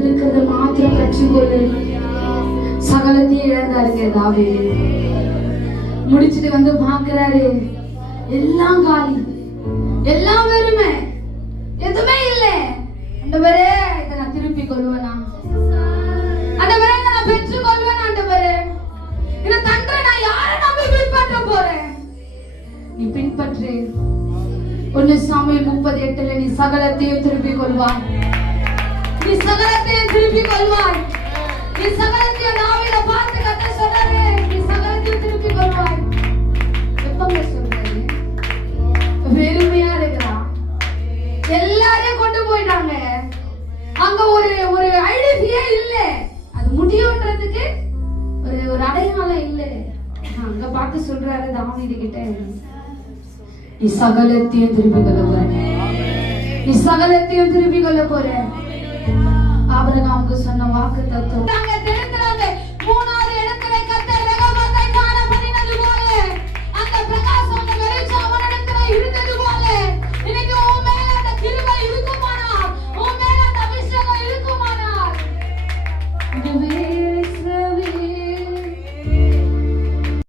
இருக்கிறத மாத்திரம் கற்றுக்கொள்ளு. சகலத்தையும் இழந்தாருங்க தாவீது. முடிச்சுட்டு வந்து பாக்குறாரு, எல்லாம் காலி, எல்லாம் வெறுமை, எதுவுமே இல்லை. ஆண்டவரே, இதை நான் திருப்பி கொள்வேனா? ஆண்டவரே, இதை நான் பெற்றுக் கொள்வேன். ஆண்டவரே, இந்த தண்டனை நான் யாரை நம்பி பின்பற்ற போறேன்? நீ பின்பற்று. 1 சாமுவேல் 38 நீ சகலத்தையும் திருப்பி கொள்வாய். நீ சகலத்தையும் திருப்பி கொள்வாய். நீ சகலத்தையும் தாவீத பார்த்து கர்த்தர் சொன்னாரே, நீ சகலத்தையும் திருப்பி கொள்வாய். எப்பங்க சொல்றாரு? வெறுமையா இருக்கிறான். எல்லாரையும் கொண்டு போயிட்டாங்க. அங்க ஒரு ஐடியா இல்ல. அது முடியும்ன்றதுக்கு ஒரு அடையாளம் இல்ல. அங்க பார்த்து சொல்றாரு தாவீது கிட்ட, நீ சகலத்தையும் திருப்பி கொள்ள போற. நீ சகலத்தையும் திருப்பி கொள்ள போற. ஆபிரகாமுக்கு சொன்ன வாக்கு தத்துவம்